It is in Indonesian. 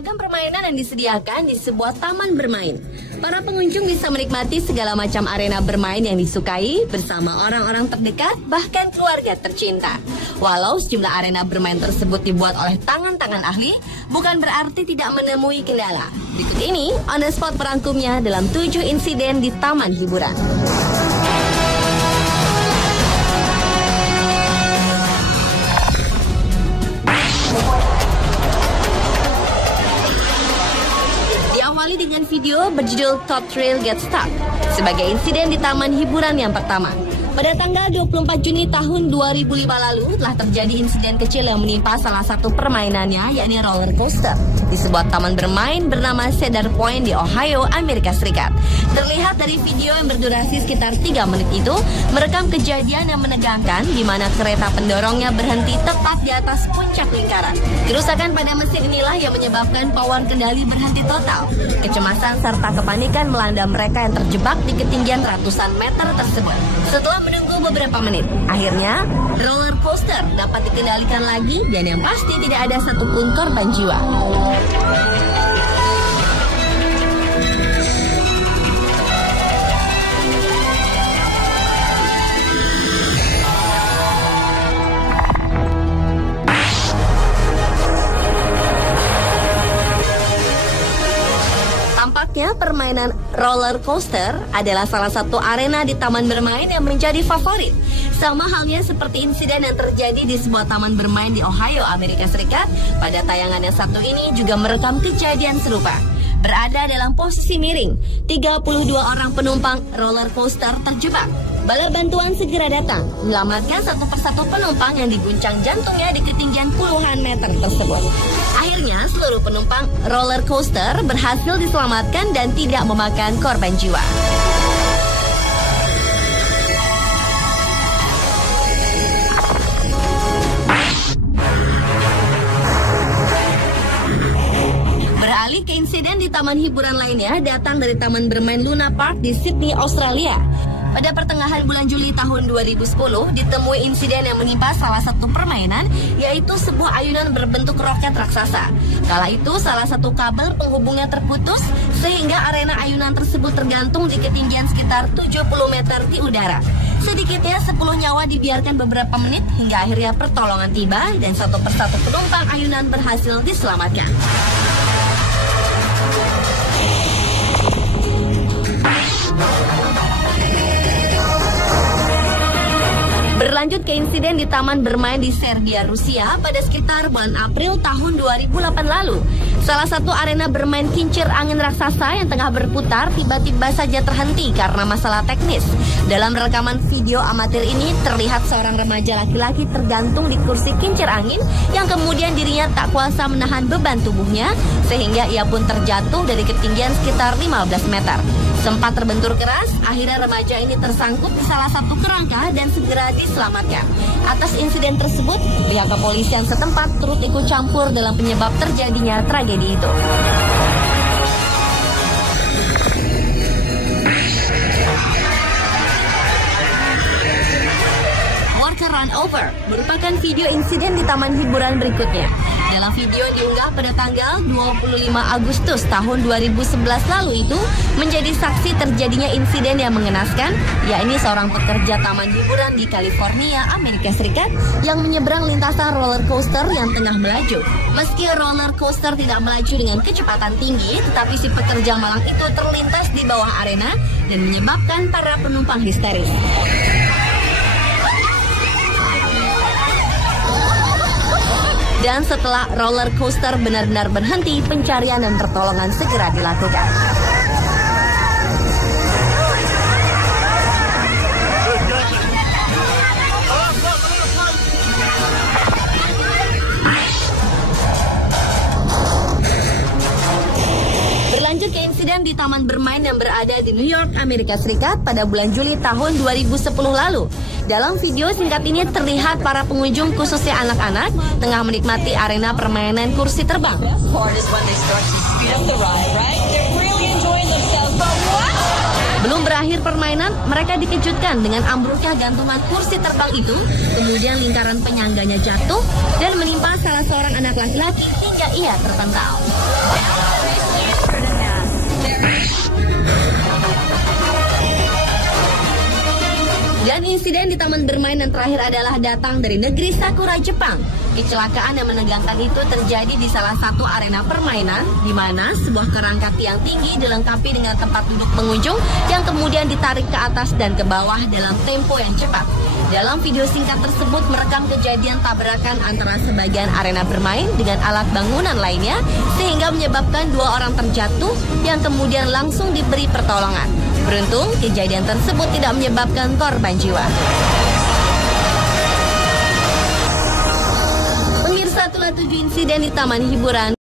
Beragam permainan yang disediakan di sebuah taman bermain. Para pengunjung bisa menikmati segala macam arena bermain yang disukai bersama orang-orang terdekat, bahkan keluarga tercinta. Walau sejumlah arena bermain tersebut dibuat oleh tangan-tangan ahli, bukan berarti tidak menemui kendala. Berikut ini on the spot merangkumnya dalam 7 insiden di taman hiburan. Diawali dengan video berjudul Top Thrill Get Stuck sebagai insiden di taman hiburan yang pertama. Pada tanggal 24 Juni tahun 2005 lalu telah terjadi insiden kecil yang menimpa salah satu permainannya, yakni roller coaster di sebuah taman bermain bernama Cedar Point di Ohio, Amerika Serikat. Terlihat dari video yang berdurasi sekitar 3 menit itu merekam kejadian yang menegangkan di mana kereta pendorongnya berhenti tepat di atas puncak lingkaran. Kerusakan pada mesin inilah yang menyebabkan pawon kendali berhenti total. Kecemasan serta kepanikan melanda mereka yang terjebak di ketinggian ratusan meter tersebut. Setelah menunggu beberapa menit, akhirnya roller coaster dapat dikendalikan lagi dan yang pasti tidak ada satupun korban jiwa. Tampaknya permainan roller coaster adalah salah satu arena di taman bermain yang menjadi favorit. Sama halnya seperti insiden yang terjadi di sebuah taman bermain di Ohio, Amerika Serikat. Pada tayangan yang satu ini juga merekam kejadian serupa. Berada dalam posisi miring, 32 orang penumpang roller coaster terjebak. Bala bantuan segera datang, menyelamatkan satu persatu penumpang yang diguncang jantungnya di ketinggian puluhan meter tersebut. Akhirnya, seluruh penumpang roller coaster berhasil diselamatkan dan tidak memakan korban jiwa. Beralih ke insiden di taman hiburan lainnya, datang dari taman bermain Luna Park di Sydney, Australia. Pada pertengahan bulan Juli tahun 2010, ditemui insiden yang menimpa salah satu permainan, yaitu sebuah ayunan berbentuk roket raksasa. Kala itu, salah satu kabel penghubungnya terputus, sehingga arena ayunan tersebut tergantung di ketinggian sekitar 70 meter di udara. Sedikitnya 10 nyawa dibiarkan beberapa menit, hingga akhirnya pertolongan tiba, dan satu persatu penumpang ayunan berhasil diselamatkan. Berlanjut ke insiden di taman bermain di Serbia, Rusia pada sekitar bulan April tahun 2008 lalu. Salah satu arena bermain kincir angin raksasa yang tengah berputar tiba-tiba saja terhenti karena masalah teknis. Dalam rekaman video amatir ini terlihat seorang remaja laki-laki tergantung di kursi kincir angin yang kemudian dirinya tak kuasa menahan beban tubuhnya sehingga ia pun terjatuh dari ketinggian sekitar 15 meter. Sempat terbentur keras, akhirnya remaja ini tersangkut di salah satu kerangka dan segera diselamatkan. Atas insiden tersebut, pihak kepolisian setempat turut ikut campur dalam penyebab terjadinya tragedi itu. Worker Run Over merupakan video insiden di taman hiburan berikutnya. Dalam video yang diunggah pada tanggal 25 Agustus tahun 2011 lalu itu menjadi saksi terjadinya insiden yang mengenaskan, yakni seorang pekerja taman hiburan di California, Amerika Serikat yang menyeberang lintasan roller coaster yang tengah melaju. Meski roller coaster tidak melaju dengan kecepatan tinggi, tetapi si pekerja malang itu terlintas di bawah arena dan menyebabkan para penumpang histeris. Dan setelah roller coaster benar-benar berhenti, pencarian dan pertolongan segera dilakukan. Berlanjut ke insiden di taman bermain yang berada di New York, Amerika Serikat pada bulan Juli tahun 2010 lalu. Dalam video singkat ini terlihat para pengunjung khususnya anak-anak tengah menikmati arena permainan kursi terbang. Belum berakhir permainan, mereka dikejutkan dengan ambruknya gantungan kursi terbang itu, kemudian lingkaran penyangganya jatuh dan menimpa salah seorang anak laki-laki hingga ia terpental. Dan insiden di taman bermain yang terakhir adalah datang dari negeri Sakura, Jepang. Kecelakaan yang menegangkan itu terjadi di salah satu arena permainan, di mana sebuah kerangka tiang tinggi dilengkapi dengan tempat duduk pengunjung yang kemudian ditarik ke atas dan ke bawah dalam tempo yang cepat. Dalam video singkat tersebut merekam kejadian tabrakan antara sebagian arena bermain dengan alat bangunan lainnya, sehingga menyebabkan 2 orang terjatuh yang kemudian langsung diberi pertolongan. Beruntung, kejadian tersebut tidak menyebabkan korban jiwa. Pemirsa, itulah 7 insiden di taman hiburan.